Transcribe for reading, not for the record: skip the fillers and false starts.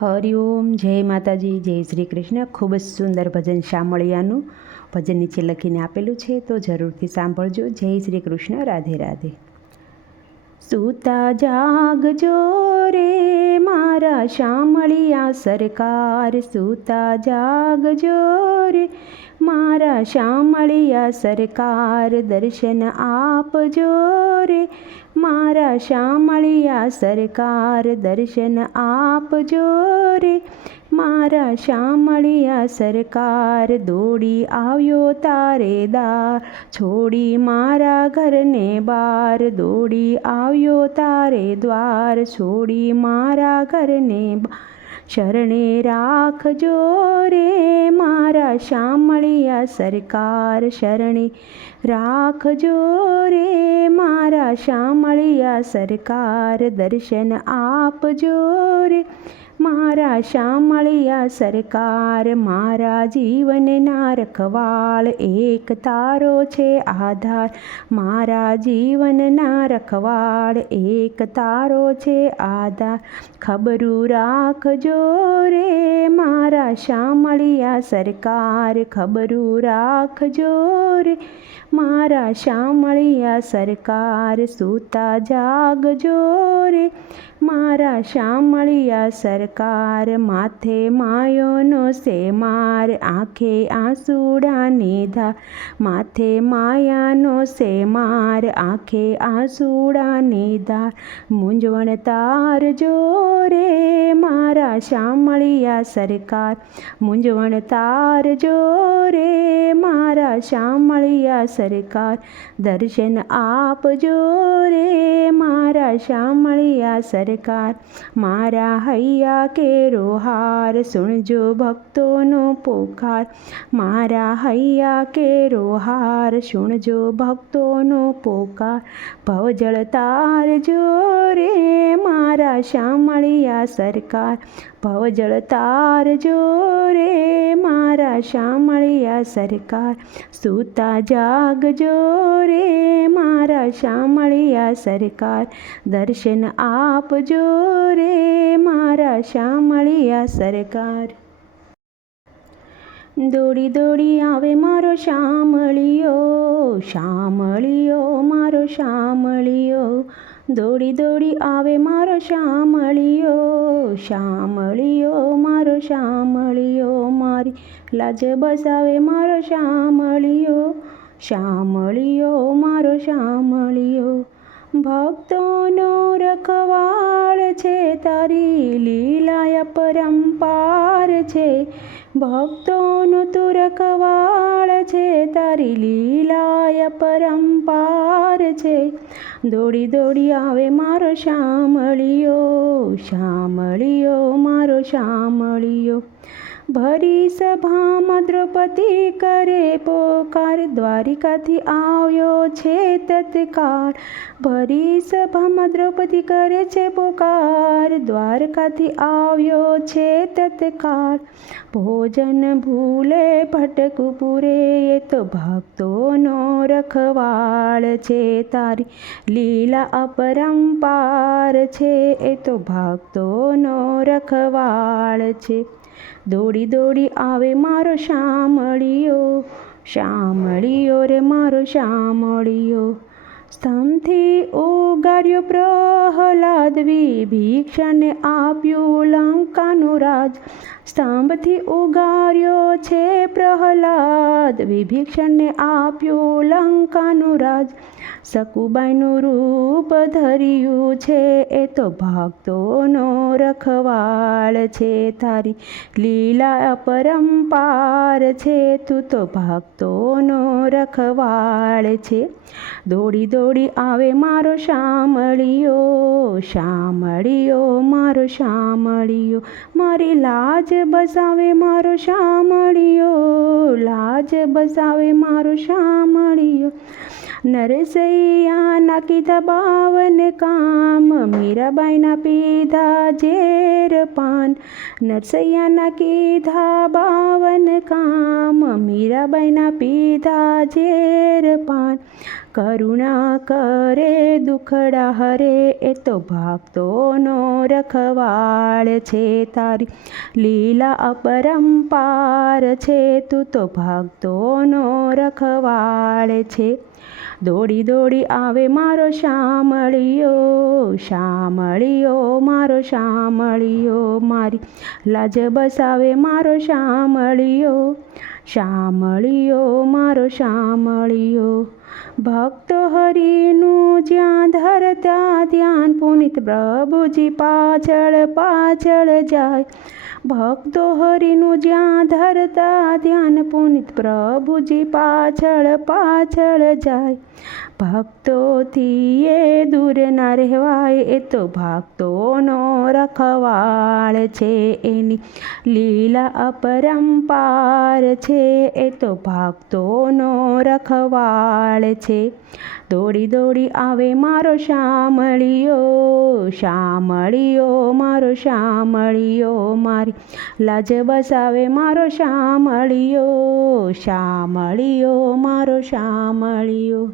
હરિઓમ, જય માતાજી, જય શ્રી કૃષ્ણ. ખૂબ જ સુંદર ભજન શામળિયાનું ભજન નીચે લખીને આપેલું છે, તો જરૂરથી સાંભળજો. જય શ્રી કૃષ્ણ. રાધે રાધે. સૂતા જાગજો રે મારા શામળિયા સરકાર, સૂતા જાગજો રે મારા શામળિયા સરકાર, દર્શન આપજો રે મારા શામળિયા સરકાર, દર્શન આપજો રે મારા શામળિયા સરકાર. દોડી આવ્યો તારે દાર, છોડી મારા ઘરને બાર, દોડી આવ્યો તારે દ્વાર, છોડી મારા ઘરને બાર. શરણે રાખજો રે મારા શામળિયા સરકાર, શરણે રાખજો રે મારા શામળિયા સરકાર, દર્શન આપજો રે મારા શામળિયા સરકાર. મારા જીવનના રખવાળ એક તારો છે આધાર, મારા જીવનના રખવાળ એક તારો છે આધાર. ખબરું રાખજો રે મારા શામળિયા સરકાર, ખબરું રાખજો રે મારા શામળિયા સરકાર. સૂતા જાગજો રે મારા શામળિયા સરકાર, માથે માયોનો સે માર, આંખે આંસુડાની ધાર, માથે માયાનો સે માર, આંખે આંસુડાની ધાર. મૂંઝવણ તારજો રે મારા શામળિયા સરકાર, મૂંઝવણ તારજો રે મારા શામળિયા સરકાર, દર્શન આપજો રે મારા શામળિયા સરકાર. મારા હૈયા કેરો હાર, સુણજો ભક્તોનો પોકાર, મારા હૈયા કેરો હાર, સુણજો ભક્તોનો પોકાર. ભવજળ તારજો રે મારા શામળિયા સરકાર, ભવજળ તારજો રે મારા શામળિયા સરકાર. સૂતા જાગજો રે મારા શામળિયા સરકાર, દર્શન આપજો રે મારા શામળિયા સરકાર. દોડી દોડી આવે મારો શામળિયો, શામળિયો મારો શામળિયો, દોડી દોડી આવે મારો શામળિયો, શામળિયો મારો શામળિયો. મારી લાજ બસાવે મારો શામળિયો, શામળિયો મારો શામળિયો. ભક્તોનો રખવાળ છે, તારી લીલા પરંપાર છે, ભક્તોનો તું રખવાળ છે, તારી લીલા પરંપાર છે. દોડી દોડી આવે મારો શામળિયો, શામળિયો મારો શામળિયો. ભરી સભામાં દ્રૌપદી કરે પોકાર, દ્વારિકાથી આવ્યો છે તત્કાળ, ભરી સભામાં દ્રૌપદી કરે છે પોકાર, દ્વારકાથી આવ્યો છે તત્કાળ. ભોજન ભૂલે ભટકું પૂરે, એ તો ભક્તોનો રખવાળ છે, તારી લીલા અપરંપાર છે, એ તો ભક્તોનો રખવાળ છે. દોડી દોડી આવે મારો શામળિયો, શામળિયો રે મારો શામળિયો. સ્તંભથી ઉગાર્યો પ્રહલાદ, વિભીષણને આપ્યું લંકાનું રાજ, સ્તંભથી ઉગાર્યો છે પ્રહલાદ, વિભીષણને આપ્યું લંકાનું રાજ. સકુબાઈનું રૂપ ધર્યું છે, એ તો ભક્તોનો રખવાળ છે, તારી લીલા અપરંપાર છે, તું તો ભક્તોનો રખવાળ છે. દોડી દોડી આવે મારો શામળિયો, શામળિયો મારો શામળિયો. મારી લાજ બસાવે મારો શામળિયો, લાજ બસાવે મારો શામળિયો. નરસૈયાના કીધા 52 કામ, મીરાબાઈના પીધા ઝેર પાન, નરસૈયાના કીધા 52 કામ, મીરાબાઈના પીધા ઝેર પાન. કરુણા કરે દુખડા હરે એ તો ભક્તોનો રખવાળ છે. તારી લીલા અપરંપાર છે, તું તો ભક્તોનો રખવાળ છે. દોડી દોડી આવે મારો શામળિયો, શામળિયો મારો શામળિયો, મારી લાજ બસાવે મારો શામળિયો, શામળિયો મારો શામળિયો. ભક્તો હરિનું જ્યાં ધરતા ધ્યાન, પુનિત પ્રભુજી પાછળ પાછળ જાય. ભક્તો હરિનું જ્યાં ધરતા ધ્યાન, પુનિત પ્રભુજી પાછળ પાછળ જાય. ભક્તોથી એ દૂર ના રહેવાય, એ તો ભક્તોનો રખવાળ છે. એની લીલા અપરંપાર છે, એ તો ભક્તોનો રખવાળ છે. દોડી દોડી આવે મારો શામળિયો, શામળિયો મારો શામળિયો, મારી લાજ બસાવે મારો શામળિયો, શામળિયો મારો શામળિયો.